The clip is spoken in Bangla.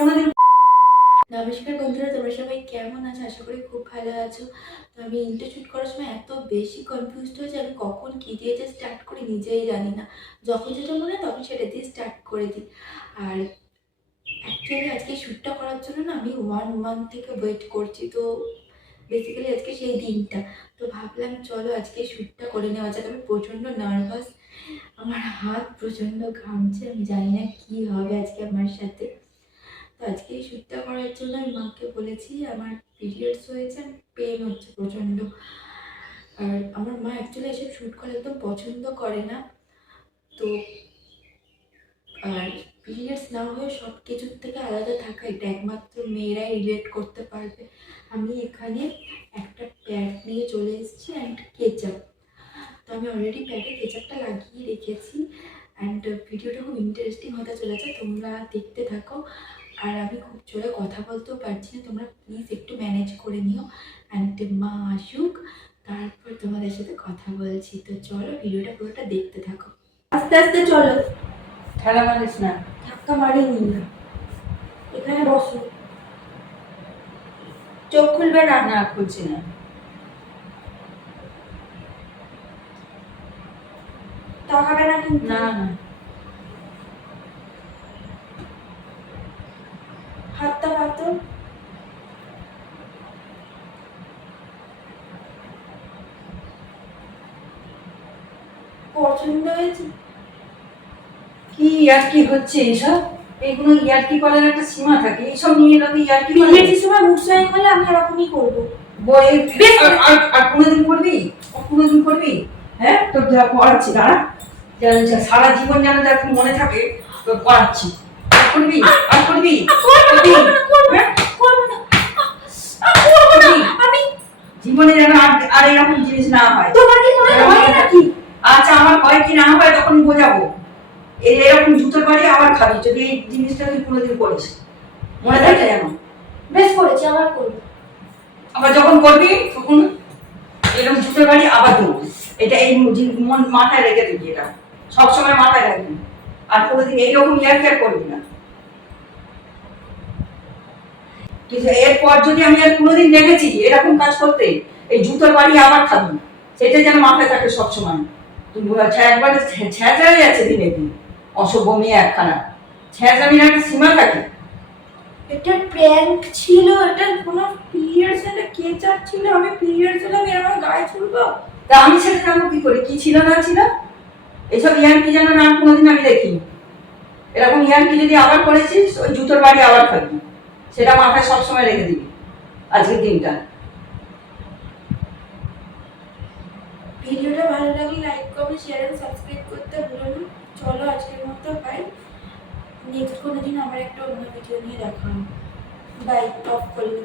কোনোদিন। নমস্কার বন্ধুরা, তোমরা সবাই কেমন আছো? আশা করি খুব ভালো আছো। তো আমি ইন্টার শুট করার সময় এত বেশি কনফিউজড হয়েছে, আমি কখন কী দিয়ে যে স্টার্ট করি নিজেই জানি না। যখন যেটা মনে হয় তখন সেটা দিয়ে স্টার্ট করে দিই। আর অ্যাকচুয়ালি আজকে শ্যুটটা করার জন্য না আমি 1 মান্থ থেকে ওয়েট করছি। তো বেসিক্যালি আজকে সেই দিনটা। তো ভাবলাম চলো আজকে শ্যুটটা করে নেওয়া যাক। আমি প্রচণ্ড নার্ভাস, আমার হাত প্রচণ্ড ঘামছে, আমি জানি না কী হবে আজকে আমার সাথে। তো আজকে এই শ্যুটটা করার জন্য আমি মাকে বলেছি আমার পিরিয়ডস হয়েছে, পেন হচ্ছে প্রচণ্ড। আর আমার মা অ্যাকচুয়ালি এসব শ্যুট করা একদম পছন্দ করে না। তো আর পিরিয়ডস না হয়ে সব কিছুর থেকে আলাদা থাকা, এটা একমাত্র মেয়েরাই রিলেট করতে পারবে। আমি এখানে একটা প্যাড নিয়ে চলে এসেছি অ্যান্ড কেচাপ। তো আমি অলরেডি প্যাডে কেচাপটা লাগিয়ে রেখেছি অ্যান্ড ভিডিওটা খুব ইন্টারেস্টিং হতে চলেছে, তোমরা দেখতে থাকো। আর আমি খুব জোরে কথা বলতেও পারছি না, তোমরা প্লিজ একটু ম্যানেজ করে নিও। অ্যান্ড মা আসুক, তারপর তোমাদের সাথে কথা বলছি। তো চলো ভিডিওটা পুরোটা দেখতে থাকো। আস্তে আস্তে চলো, ঠেলা মারিস না। ধাক্কা মারিনি না। এখানে বসো, চোখ খুলবে না। না, খুলছি না। তাকাবে না কিন্তু। না না, হাতটা পাতো। পছন্দ হয়েছে? কি ইয়ার্কি হচ্ছে এসব? এইগুলো ইয়ার্কি করার একটা সীমা থাকে, এইসব নিয়ে লোকে ইয়ার্কি করে। পিরিয়ডের সময় মুড সুইং হলে আমি এরকমই করবো। বই আর কোনোদিন করবি? আর কোনোদিন করবি? হ্যাঁ, তোর যা পড়াচ্ছি দাঁড়া, যেন সারা জীবন যেন দেখ মনে থাকে তোর পড়াচ্ছি। আর করবি? আর করবি? আমি জীবনে যেন আর এরকম জিনিস না হয়। তোমার কি মনে হয় নাকি? আচ্ছা, আমার হয় কি না হয় তখন বোঝাবো। এরকম জুতোর বাড়ি আবার খাবি যদি এই জিনিসটা তুই কোনোদিন করিস, মনে থাকে যেন। বেশ করেছি, আবার করবো। আবার যখন করবি তখন এরকম জুতোর বাড়ি আবার দেবো। এটা এই মন মাথায় রেখে দিবি, এটা সবসময় মাথায় রাখবি। আর কোনোদিন এইরকম ইয়ার করবি না। কিন্তু এরপর যদি আমি আর কোনোদিন দেখেছি এরকম কাজ করতে, এই জুতোর বাড়ি আবার খাবি, সেটা যেন মাথায় থাকে সবসময়। তুমি একবারে ছ্যাঁচড়ে যাচ্ছে দিনে দিন, অসভ্য মেয়ে একখানা। ছ্যাঁচড়ামির একটা সীমা থাকে। এটা প্র্যাঙ্ক ছিল, এটা কোনো পিরিয়ডস এটা কেচাপ ছিল। আমি পিরিয়ডস হলে আমি আমার গায়ে ছুলবো? তা আমি সেটা জানবো কি করে কি ছিল না ছিল? এসব ইয়ার্কি যেন না কোনোদিন আমি দেখি। এরকম ইয়ার্কি যদি আবার করেছিস, ওই জুতোর বাড়ি আবার খাবি, সেটা মাথায় সবসময় রেখে দিবি আজকের দিনটা। ভিডিওটা ভালো লাগলে like comment share and subscribe করতে ভুলো না। চলো আজকের মতো বাই। নেক্সট কোনো দিন আবার একটা অন্য ভিডিও নিয়ে দেখা হবে। বাই, অফ করলে।